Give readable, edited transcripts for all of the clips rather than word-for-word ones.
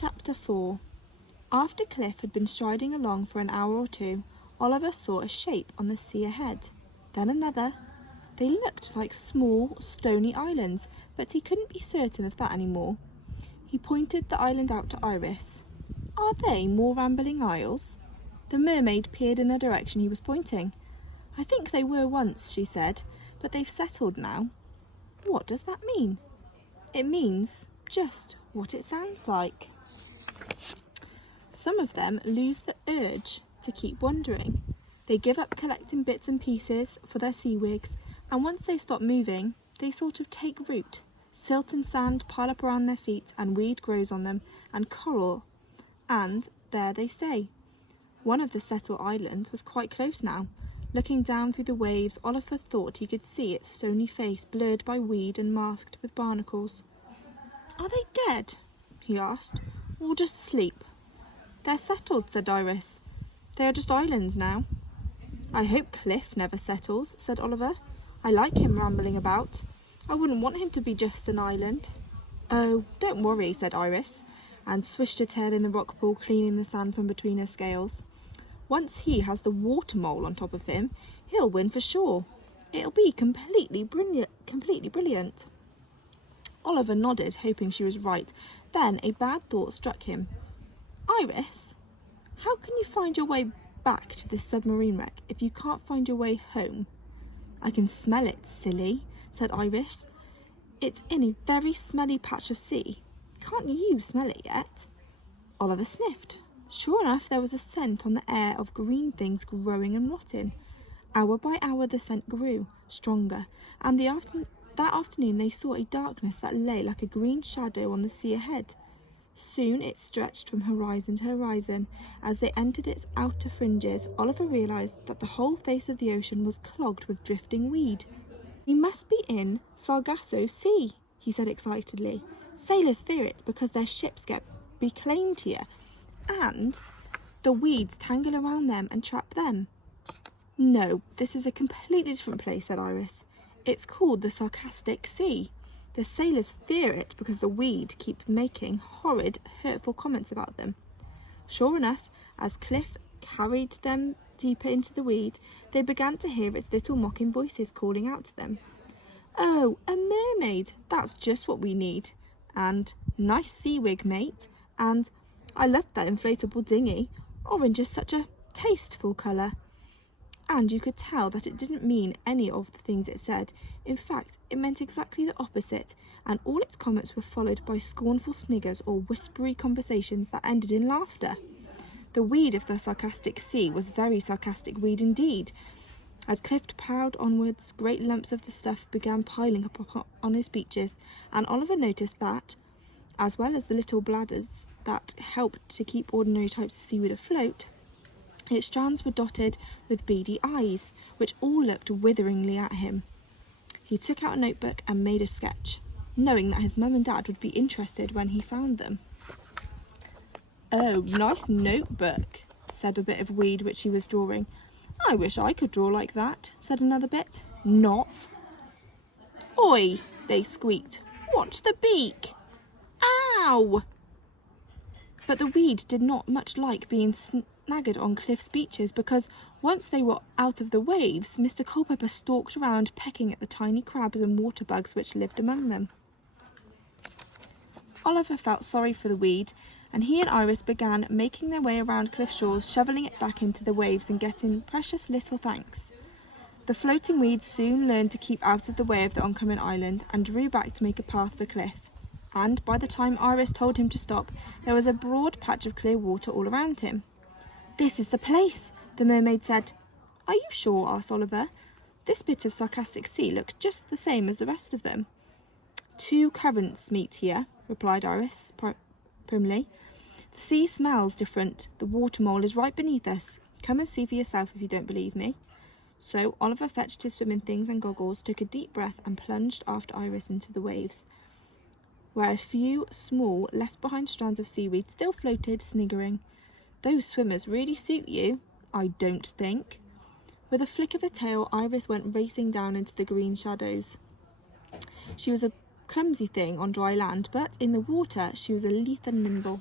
Chapter 4. After Cliff had been striding along for an hour or two, Oliver saw a shape on the sea ahead, then another. They looked like small, stony islands, but he couldn't be certain of that anymore. He pointed the island out to Iris. Are they more rambling isles? The mermaid peered in the direction he was pointing. I think they were once, she said, but they've settled now. What does that mean? It means just what it sounds like. Some of them lose the urge to keep wandering. They give up collecting bits and pieces for their Seawigs, and once they stop moving, they sort of take root. Silt and sand pile up around their feet, and weed grows on them, and coral, and there they stay. One of the settled islands was quite close now. Looking down through the waves, Oliver thought he could see its stony face blurred by weed and masked with barnacles. Are they dead? He asked, or just asleep? They're settled, said Iris. They are just islands now. I hope Cliff never settles, said Oliver. I like him rambling about. I wouldn't want him to be just an island. Oh, don't worry, said Iris, and swished her tail in the rock pool, cleaning the sand from between her scales. Once he has the water mole on top of him, he'll win for sure. It'll be completely brilliant. Oliver nodded, hoping she was right. Then a bad thought struck him. Iris, how can you find your way back to this submarine wreck if you can't find your way home? I can smell it, silly, said Iris. It's in a very smelly patch of sea. Can't you smell it yet? Oliver sniffed. Sure enough, there was a scent on the air of green things growing and rotting. Hour by hour the scent grew, stronger, and that afternoon they saw a darkness that lay like a green shadow on the sea ahead. Soon it stretched from horizon to horizon. As they entered its outer fringes, Oliver realised that the whole face of the ocean was clogged with drifting weed. We must be in Sargasso Sea, he said excitedly. Sailors fear it because their ships get beclaimed here, and the weeds tangle around them and trap them. No, this is a completely different place, said Iris. It's called the Sarcastic Sea. The sailors fear it because the weed keep making horrid, hurtful comments about them. Sure enough, as Cliff carried them deeper into the weed, they began to hear its little mocking voices calling out to them. Oh, a mermaid! That's just what we need. And nice Seawig, mate. And I loved that inflatable dinghy. Orange is such a tasteful colour. And you could tell that it didn't mean any of the things it said. In fact, it meant exactly the opposite, and all its comments were followed by scornful sniggers or whispery conversations that ended in laughter. The weed of the Sarcastic Sea was very sarcastic weed indeed. As Cliff ploughed onwards, great lumps of the stuff began piling up on his beaches, and Oliver noticed that, as well as the little bladders that helped to keep ordinary types of seaweed afloat, its strands were dotted with beady eyes, which all looked witheringly at him. He took out a notebook and made a sketch, knowing that his mum and dad would be interested when he found them. Oh, nice notebook, said a bit of weed which he was drawing. I wish I could draw like that, said another bit. Not. Oi, they squeaked. Watch the beak. Ow! But the weed did not much like being snagged on Cliff's beaches, because once they were out of the waves, Mr. Culpepper stalked around pecking at the tiny crabs and water bugs which lived among them. Oliver felt sorry for the weed, and he and Iris began making their way around Cliff shores, shoveling it back into the waves and getting precious little thanks. The floating weed soon learned to keep out of the way of the oncoming island and drew back to make a path for Cliff. And by the time Iris told him to stop, there was a broad patch of clear water all around him. This is the place, the mermaid said. Are you sure? Asked Oliver. This bit of Sarcastic Sea looks just the same as the rest of them. Two currents meet here, replied Iris primly. The sea smells different. The water mole is right beneath us. Come and see for yourself if you don't believe me. So Oliver fetched his swimming things and goggles, took a deep breath and plunged after Iris into the waves, where a few small, left-behind strands of seaweed still floated, sniggering. Those swimmers really suit you, I don't think. With a flick of her tail, Iris went racing down into the green shadows. She was clumsy thing on dry land, but in the water she was lithe and nimble.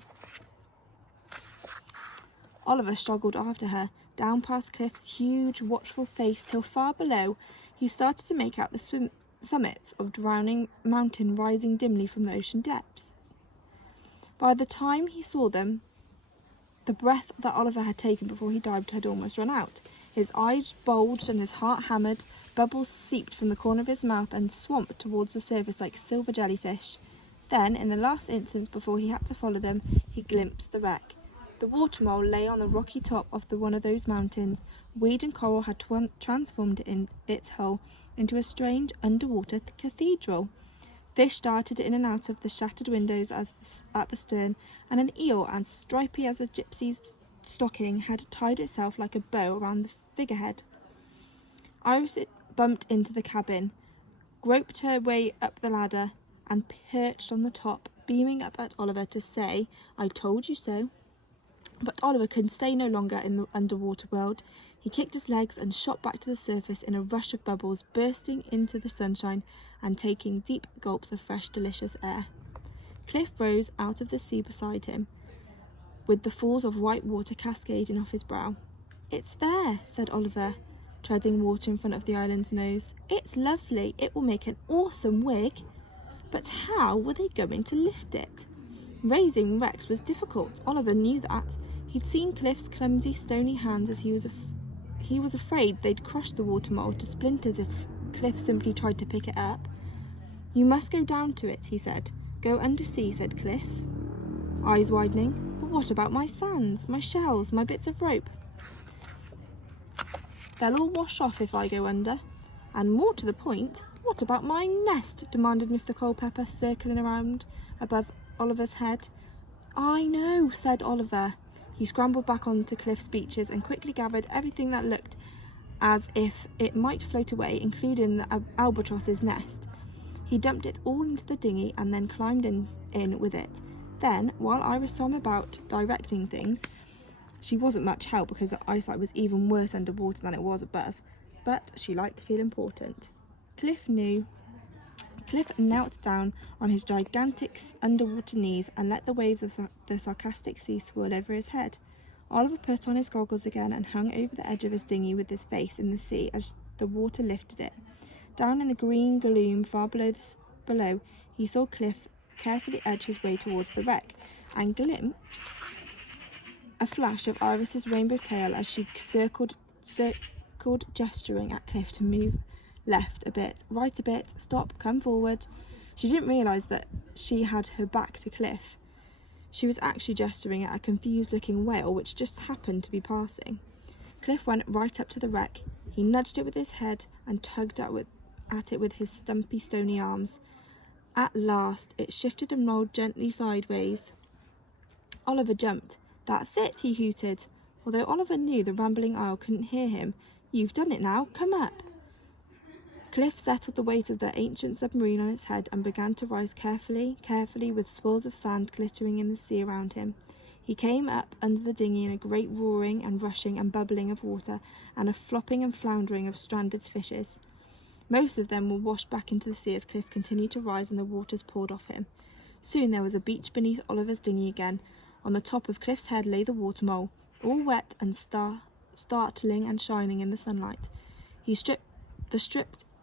Oliver struggled after her, down past Cliff's huge, watchful face, till far below he started to make out the summits of drowning mountain rising dimly from the ocean depths. By the time he saw them, the breath that Oliver had taken before he dived had almost run out. His eyes bulged and his heart hammered. Bubbles seeped from the corner of his mouth and swamped towards the surface like silver jellyfish. Then, in the last instant before he had to follow them, he glimpsed the wreck. The water mole lay on the rocky top of one of those mountains. Weed and coral had transformed its hull into a strange underwater cathedral. Fish darted in and out of the shattered windows at the stern, and an eel, as stripy as a gypsy's stocking, had tied itself like a bow around the figurehead. Iris bumped into the cabin, groped her way up the ladder, and perched on the top, beaming up at Oliver to say, "I told you so." But Oliver could stay no longer in the underwater world. He kicked his legs and shot back to the surface in a rush of bubbles, bursting into the sunshine and taking deep gulps of fresh, delicious air. Cliff rose out of the sea beside him, with the falls of white water cascading off his brow. "It's there," said Oliver, treading water in front of the island's nose. "It's lovely. It will make an awesome wig." But how were they going to lift it? Raising wrecks was difficult. Oliver knew that. He'd seen Cliff's clumsy, stony hands as he was afraid they'd crush the water mole to splinters if Cliff simply tried to pick it up. "You must go down to it," he said. "Go undersea," said Cliff, eyes widening. "But what about my sands, my shells, my bits of rope?" "They'll all wash off if I go under. And more to the point, what about my nest?" demanded Mr. Culpepper, circling around above Oliver's head. "I know," said Oliver. He scrambled back onto Cliff's beaches and quickly gathered everything that looked as if it might float away, including the albatross's nest. He dumped it all into the dinghy and then climbed in with it. Then, while Iris saw him about directing things, she wasn't much help because her eyesight was even worse underwater than it was above, but she liked to feel important. Cliff knelt down on his gigantic underwater knees and let the waves of the sarcastic sea swirl over his head. Oliver put on his goggles again and hung over the edge of his dinghy with his face in the sea as the water lifted it. Down in the green gloom far below, he saw Cliff carefully edge his way towards the wreck and glimpse a flash of Iris's rainbow tail as she circled gesturing at Cliff to move left a bit, right a bit, stop, come forward. She didn't realise that she had her back to Cliff. She was actually gesturing at a confused-looking whale which just happened to be passing. Cliff went right up to the wreck. He nudged it with his head and tugged at it with his stumpy, stony arms. At last, it shifted and rolled gently sideways. Oliver jumped. "That's it," he hooted. Although Oliver knew the rambling isle couldn't hear him. "You've done it now, come up." Cliff settled the weight of the ancient submarine on its head and began to rise carefully, with swirls of sand glittering in the sea around him. He came up under the dinghy in a great roaring and rushing and bubbling of water and a flopping and floundering of stranded fishes. Most of them were washed back into the sea as Cliff continued to rise and the waters poured off him. Soon there was a beach beneath Oliver's dinghy again. On the top of Cliff's head lay the water mole, all wet and startling and shining in the sunlight. The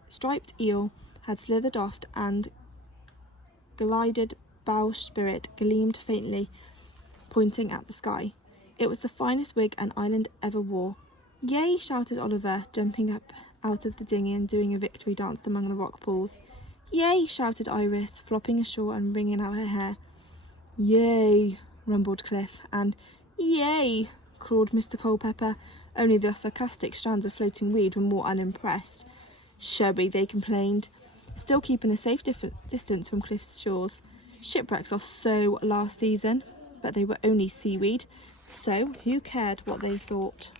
striped eel had slithered off and glided bowsprit gleamed faintly, pointing at the sky. It was the finest wig an island ever wore. "Yay!" shouted Oliver, jumping up out of the dinghy and doing a victory dance among the rock pools. "Yay!" shouted Iris, flopping ashore and wringing out her hair. "Yay!" rumbled Cliff, and "Yay!" crawled Mr. Culpepper. Only the sarcastic strands of floating weed were more unimpressed. "Shabby," they complained, still keeping a safe distance from Cliff's shores. "Shipwrecks are so last season," but they were only seaweed, so who cared what they thought?